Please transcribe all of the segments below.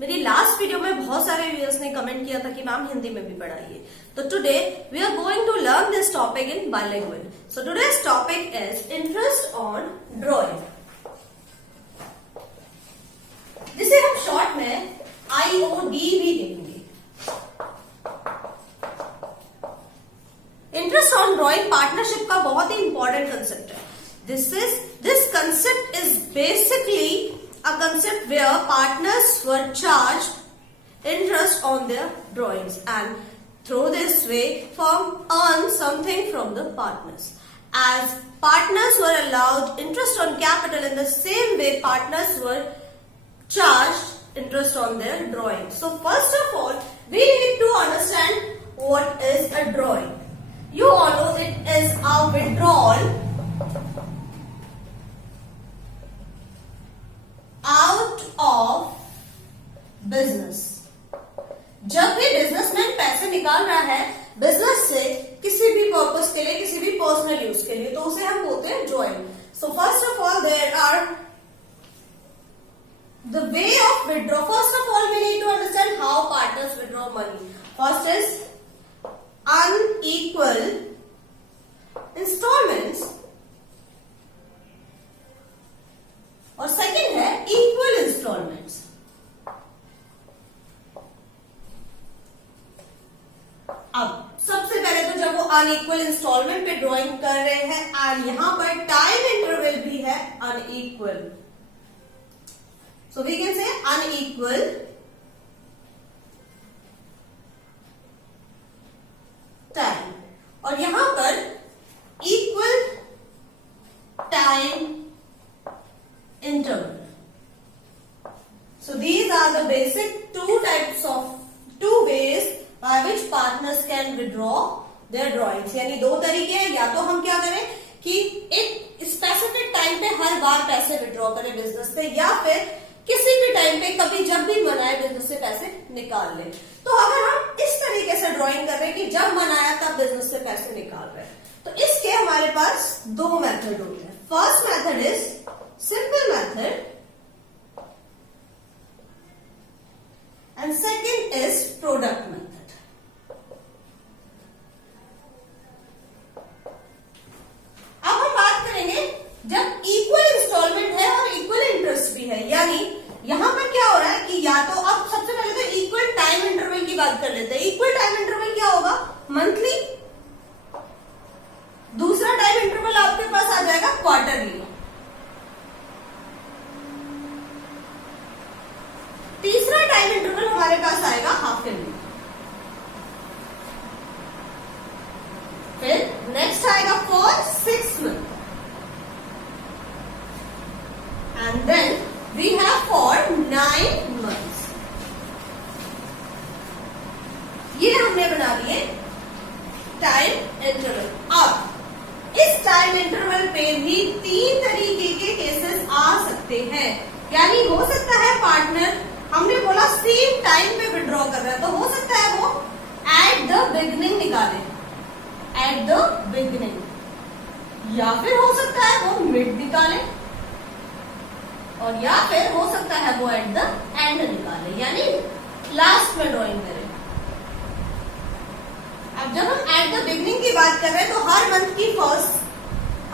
मेरी last video में बहुत सारे व्यूअर्स ने कमेंट किया था कि मैम हिंदी में भी पढ़ाइए, तो today we are going to learn this topic in bilingual. So today's topic is interest on drawing, जिसे हम शॉर्ट में IOD भी कहेंगे। इंटरेस्ट ऑन ड्राइंग पार्टनरशिप का बहुत ही इंपॉर्टेंट कंसेप्ट है। This concept is basically a concept where partners were charged interest on their drawings and through this way earn something from the partners. As partners were allowed interest on capital, in the same way partners were charged interest on their drawings. So first of all, we need to understand what is a drawing. You all know it is a withdrawal out of business. जब भी businessman पैसे निकाल रहा है business से किसी भी purpose के लिए, किसी भी पर्सनल यूज के लिए, तो उसे हम बोलते हैं drawing. So first of all there are the way of withdraw. First of all we need to understand how partners withdraw money. First is unequal instalments और सेकेंड है इक्वल इंस्टॉलमेंट्स। अब सबसे पहले तो जब वो अनइक्वल इंस्टॉलमेंट पे drawing कर रहे हैं और यहां पर टाइम इंटरवल भी है unequal, so we can say unequal time और यहां पर equal time interval. So these are the basic two ways by which partners can withdraw their drawings. यानी दो तरीके हैं, या तो हम क्या करें कि एक स्पेसिफिक टाइम पे हर बार पैसे विड्रॉ करें बिजनेस से, या फिर किसी भी टाइम पे कभी जब भी मन आए बिजनेस से पैसे निकाल लें। तो अगर हम इस तरीके से ड्राइंग कर रहे हैं कि जब मन आया तब बिजनेस से पैसे निकाल रहे हैं, तो इसके हमारे पास दो मेथड होते हैं। First method is simple method and second is product method. अब हम बात करेंगे जब इक्वल इंस्टॉलमेंट है और इक्वल इंटरेस्ट भी है, यानी यहां पर क्या हो रहा है कि या तो अब सबसे पहले तो इक्वल टाइम इंटरवल की बात कर लेते हैं। इक्वल टाइम इंटरवल क्या होगा? मंथली। दूसरा टाइम इंटरवल आपके पास आ जाएगा क्वार्टरली। तीसरा टाइम इंटरवल हमारे पास आएगा हाफ ईयरली। फिर नेक्स्ट आएगा for 6 month and then we have for 9 months. ये हमने बना दिए टाइम इंटरवल। अब इस टाइम इंटरवल पे भी 3 तरीके के केसेस आ सकते हैं, यानी हो सकता है पार्टनर, हमने बोला सेम टाइम पे विड्रॉ कर रहा है, तो हो सकता है वो एट द बिगिनिंग निकाले, एट द बिगिनिंग, या फिर हो सकता है वो मिड निकाले, और या फिर हो सकता है वो एट द एंड निकाले, यानी लास्ट में ड्रॉइंग करें। अब जब हम एट द बिगिनिंग की बात कर रहे हैं तो हर मंथ की फर्स्ट,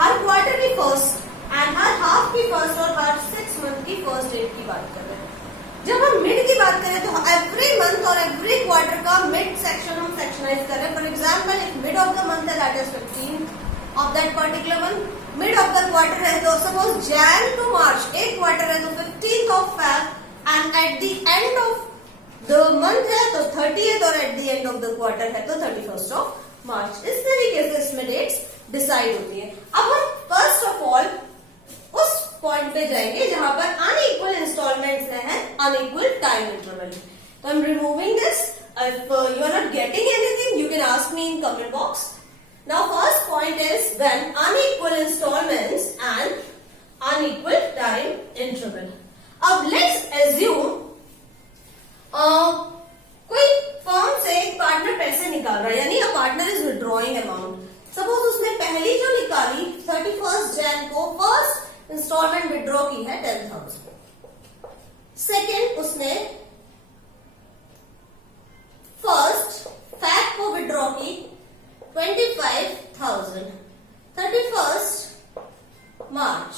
हर क्वार्टर की फर्स्ट एंड हर हाफ की फर्स्ट और हर 6 मंथ की फर्स्ट डेट की बात कर रहे हैं। जब हम मिड की बात करें तो एवरी मंथ और एवरी क्वार्टर का मिड सेक्शन हम सेक्शनाइज कर रहे हैं। For example if mid of the month है that is 15 of that particular month, mid of the quarter है तो सपोज जैन टू मार्च एक क्वार्टर है तो 15th of Feb, and at the end of the month है तो 30th, और at the end of the quarter है तो 31st ऑफ मार्च। इस तरीके से इसमें डेट्स डिसाइड होती है। अब हम फर्स्ट ऑफ ऑल उस पॉइंट पे जाएंगे जहां पर अनइक्वल इंस्टॉलमेंट्स हैं, अनइक्वल टाइम इंटरवल। तो I am removing this. If you are not getting anything you can ask me in comment box. Now first point is when unequal installments and unequal time interval. अब let's assume कोई firm से एक partner पैसे निकाल रहा है, यानी a partner is withdrawing amount. Suppose उसने पहली जो निकाली 31st जैन को फर्स्ट इंस्टॉलमेंट विड्रॉ की है 10,000। सेकेंड उसने फर्स्ट फैक्ट को विड्रॉ की 25,000, 31st March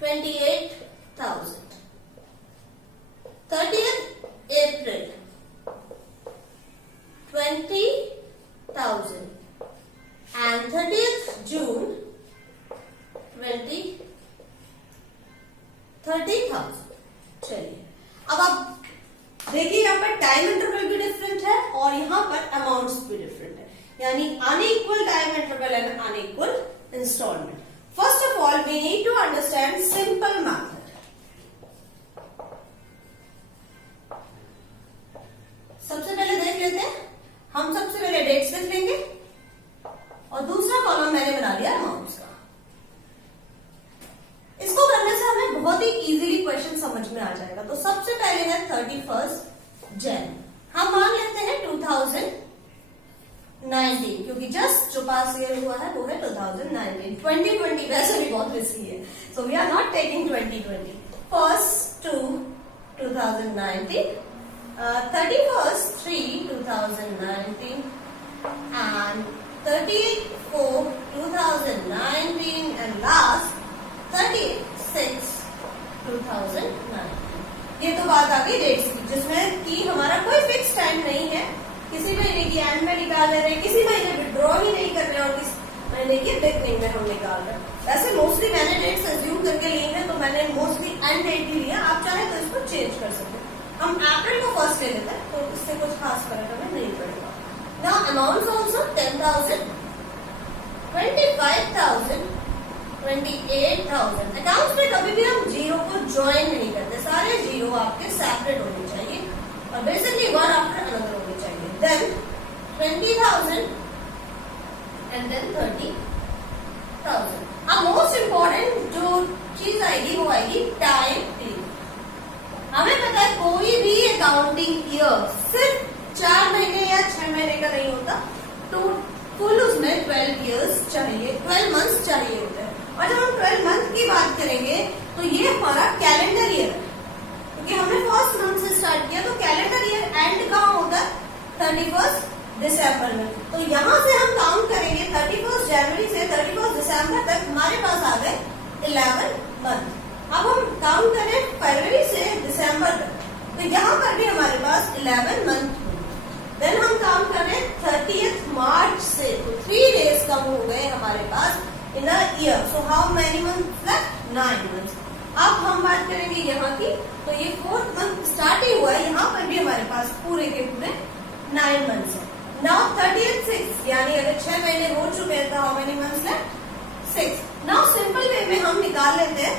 28,000, 30th April 20,000 and 30th June 30,000। चलिए अब आप देखिए यहाँ पर टाइम इंटरवल भी डिफरेंट है और यहाँ पर अमाउंट्स भी डिफरेंट है, यानी unequal time interval and unequal installment. First of all we need to understand simple method. सबसे पहले देख लेते हैं, हम सबसे पहले डेट्स देख लेंगे और दूसरा कॉलम मैंने बना लिया अमाउंट्स का। इसको करने से हमें बहुत ही इजीली क्वेश्चन समझ में आ जाएगा। तो सबसे पहले है 31st जैन, हम मान लेते हैं 2019 क्योंकि जस्ट जो पास ईयर हुआ है वो है 2019। 2020 वैसे भी बहुत रिस्की है, so we are not taking 2020। फर्स्ट 2019, 31st 3/2019 and 30/4/2019 and last 30/6/2019। ये तो बात आ गई डेट्स की, जिसमें कि हमारा कोई फिक्स टाइम नहीं है, किसी महीने की एंड में निकाल रहे हैं, किसी महीने विड्रॉ ही नहीं कर रहे हैं और किसी महीने की बिगनिंग में हम निकाल रहे हैं। वैसे मोस्टली मैंने डेट्स अज्यूम करके ली है, तो मैंने मोस्टली एंड डेट ही लिया। आप चाहे तो इसको चेंज कर सकते हैं। हम अप्रैल को फर्स्ट ले लेते हैं, तो इससे कुछ खास फर्क हमें नहीं पड़ेगा। Now amounts also 10,000, 25,000, 28,000। अकाउंट्स में कभी भी हम जीरो को ज्वाइन नहीं करते, सारे जीरो आपके सेपरेट होने चाहिए और बेसिकली वन आफ्टर अनदर होने चाहिए। Then 20,000 and then 30,000। अब मोस्ट इंपॉर्टेंट जो चीज आएगी वो आएगी टाइम पीरियड। हमें पता है कोई भी अकाउंटिंग ईयर सिर्फ 4 महीने या 6 महीने का नहीं होता, तो कुल उसमें 12 ईयर्स चाहिए, 12 मंथ्स चाहिए होते हैं। और जब हम 12 मंथ की बात करेंगे तो ये हमारा कैलेंडर ईयर है, क्योंकि हमने फर्स्ट मंथ से स्टार्ट किया, तो कैलेंडर ईयर एंड कहाँ होता है? 31st दिसंबर में। तो यहाँ से हम काउंट करेंगे 31st जनवरी से 31st दिसंबर तक हमारे पास आ गए 11 मंथ। अब हम काउंट करें फरवरी से दिसंबर तक, तो यहाँ पर भी हमारे पास 11 मंथ। देन हम काउंट करें 30th मार्च से, तो 3 डेज कम हो गए हमारे पास in a year. So how many months left? 9 months. अब हम बात करेंगे यहाँ की, तो ये 4th मंथ स्टार्ट ही हुआ है, यहाँ पर भी हमारे पास पूरे के पूरे 9 मंथ्स है। नाउ 30th 6, यानी अगर 6 महीने हो चुके हैं तो how many months left? 6। Now simple way में हम निकाल लेते हैं।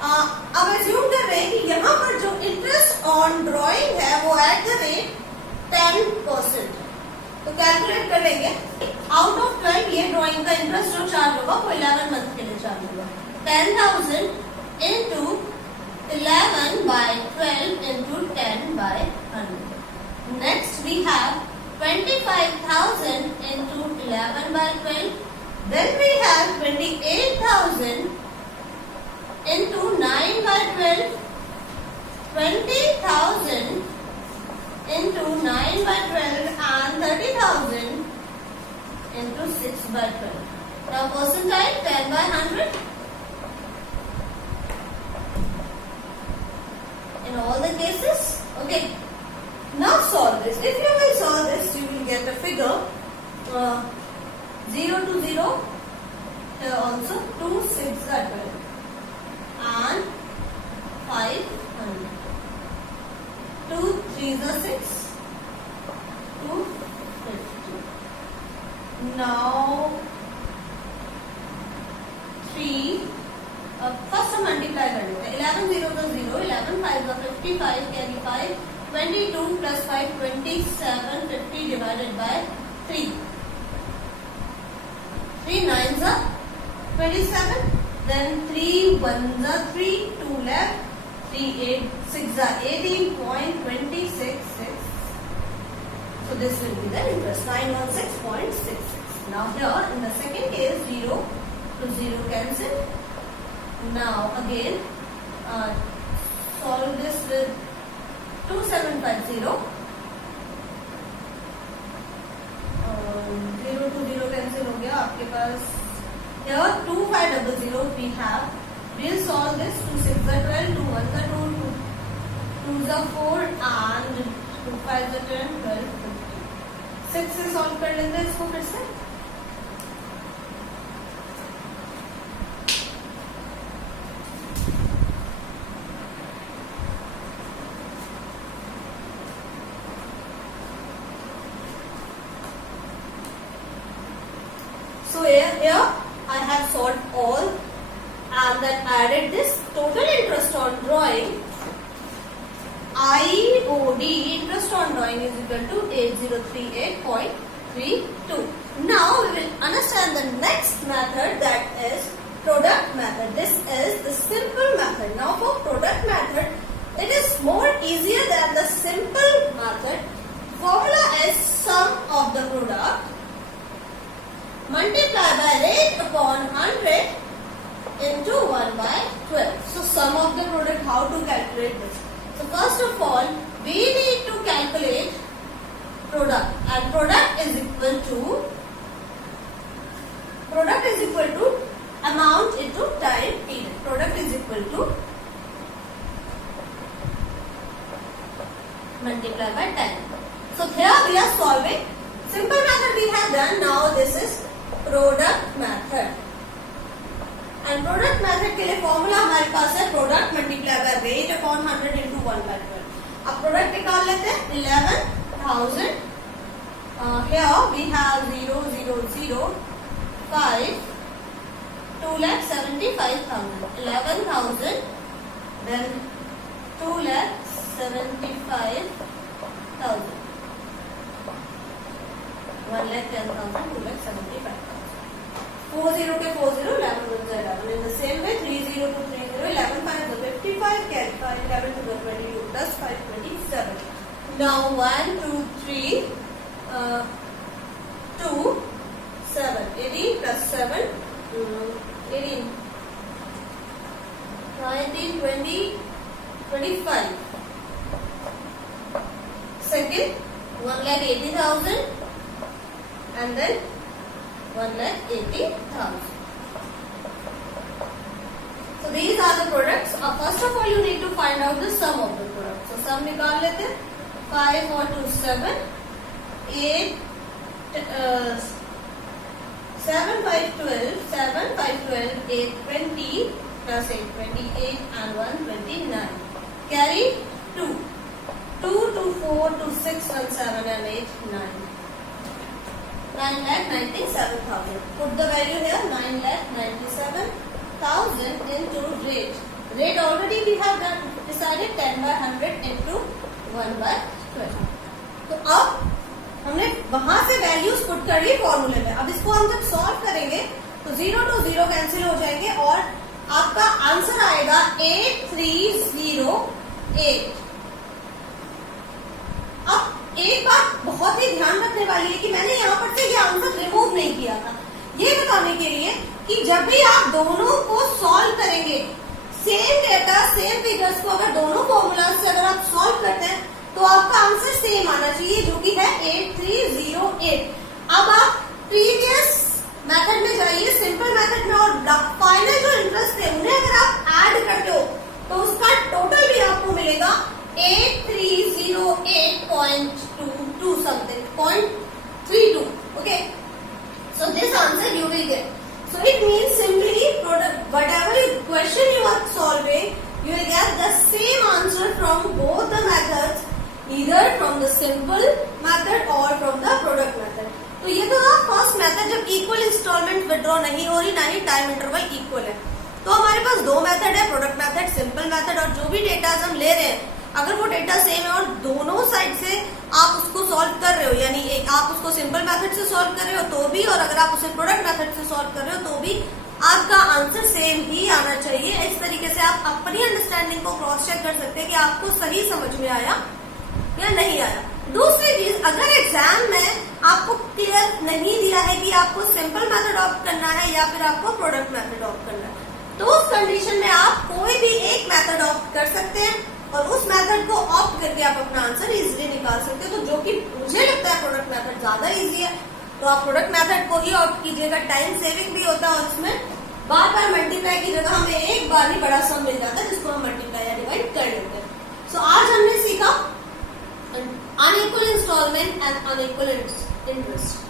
अब एज्यूम कर रहे हैं कि यहाँ पर जो इंटरेस्ट ऑन ड्रॉइंग है वो एट द रेट 10%। तो कैलकुलेट करेंगे, आउट ऑफ 12 ये ड्रॉइंग का इंटरेस्ट जो चार्ज होगा वो 11 मंथ के लिए चार्ज होगा। 10,000 into 11/12 into 10/100। Next we have 25,000 into 11/12. Then we have 28,000 into 9/12, 20,000 into 9/12 and 30,000 into 6/12. Now percentile 10/100. In all the cases, okay. Now solve this. If you will solve this, you will get a figure 0 to 0. Here also 2 6/12 and 500. 2 3s are 6. 250. Now 3. First हम multiply कर लेते हैं। 11 0 तो 0, 11 5 का 55, carry 5, 22 plus 5 27, 50 divided by 3. 3 9s are 27. Then 3 1s are 3, 2 left, 3 8 6 are 18.266. So this will be the interest, 916.66. Now here in the second case 0 to 0 cancel. Now again solve this with 2750 here 2500 we have. We'll solve this. 2 6 are 12, 2 1 are 2, 2 2 are 4 and 2 5 are 10, 12, 15. 6 से solve कर लेते हैं इसको फिर से. So here I have solved all and then added this. Total interest on drawing, IOD, interest on drawing, is equal to 8038.32. Now we will understand the next method, that is product method. This is the simple method. Now for product method, it is more easier than the simple method. Formula is sum of the product multiply by rate upon 100 into 1 by 12. So sum of the product, how to calculate this? So first of all, we need to calculate product, and product is equal to amount into time period. Product is equal to multiply by 10. So here we are solving. Simple method we have done. Now this is product method. And product method के लिए formula हमारे पास है product multiply by rate upon 100 into 1 by 12. अब product निकाल लेते हैं. 11,000. Here we have 0 0 0 5 2,75,000. 11,000 then 2,75,000. 1,10,000, 2,75,000. 40 के 40, 11 1 11. In the same way, 30 to 30, 11 5 to 55, carry 5, 11 to 22, plus 5, 27. Now 1 2 3 2 7, 18 plus 7, 18, 19, 20, 25. Second, 1,80,000. And then 1,80,000. So these are the products. First of all, you need to find out the sum of the products. So sum निकाल लेते हैं. 5 और 2 7, 8 7 5 12, 7 5 12, 8 20 plus 8 28 and 1 29. Carry 2. 2 2 4 2 6 1 7 and 8 9. 9,97,000. Put the value here. 9,97,000 into rate. Rate already we have done, decided 10 by 100 into 1 by 12. तो अब हमने वहां से values put कर ली फॉर्मूले में. अब इसको हम जब सॉल्व करेंगे तो 0 to 0 कैंसिल हो जाएंगे और आपका आंसर आएगा 8308. अब एक बात बहुत ही ध्यान रखने वाली है कि मैंने यहाँ पर से ये आंसर रिमूव नहीं किया था, ये बताने के लिए कि जब भी आप दोनों को सॉल्व करेंगे, सेम डेटा सेम फिगर्स को अगर दोनों फॉर्मूला से अगर आप सॉल्व करते हैं तो आपका आंसर सेम आना चाहिए, जो कि है 8308. अब आप प्रीवियस मेथड में जाइए, सिंपल मेथड में, और फाइनल जो इंटरेस्ट है उन्हें अगर आप ऐड करते हो तो उसका टोटल भी आपको मिलेगा 8308.22 something, 0.32. Okay, so this answer you will get. So it means simply whatever question you are solving, you will get the same answer from both the methods, either from the simple method or from the product method. तो ये तो था first method, जब equal instalment withdraw नहीं हो रही, ना ही time interval equal है. तो हमारे पास दो मेथड है, प्रोडक्ट मेथड, सिंपल मेथड. और जो भी डेटा हम ले रहे हैं, अगर वो डेटा सेम है और दोनों साइड से आप उसको सॉल्व कर रहे हो, यानी आप उसको सिंपल मेथड से सॉल्व कर रहे हो तो भी, और अगर आप उसे प्रोडक्ट मेथड से सॉल्व कर रहे हो तो भी, आपका आंसर सेम ही आना चाहिए. इस तरीके से आप अपनी अंडरस्टैंडिंग को क्रॉस चेक कर सकते हैं कि आपको सही समझ में आया या नहीं आया. दूसरी चीज, अगर एग्जाम में आपको क्लियर नहीं दिया है कि आपको सिंपल मेथड ऑप्ट करना है या फिर आपको प्रोडक्ट मेथड ऑप्ट करना है, तो उस कंडीशन में आप कोई भी एक मेथड ऑप्ट कर सकते हैं और उस मेथड को ऑप्ट करके आप अपना आंसर इजीली निकाल सकते हो. तो जो कि मुझे लगता है प्रोडक्ट मेथड ज्यादा इजी है, तो आप प्रोडक्ट मेथड को ही ऑप्ट कीजिएगा, टाइम सेविंग भी होता है, उसमें बार बार मल्टीप्लाई की जगह हमें एक बार ही बड़ा सम मिल जाता है जिसको हम मल्टीप्लाई या डिवाइड कर लेते हैं। सो आज हमने सीखा unequal installment and unequal interest,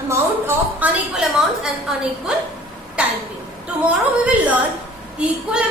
amount of unequal amounts and unequal time period. Tomorrow we will learn equal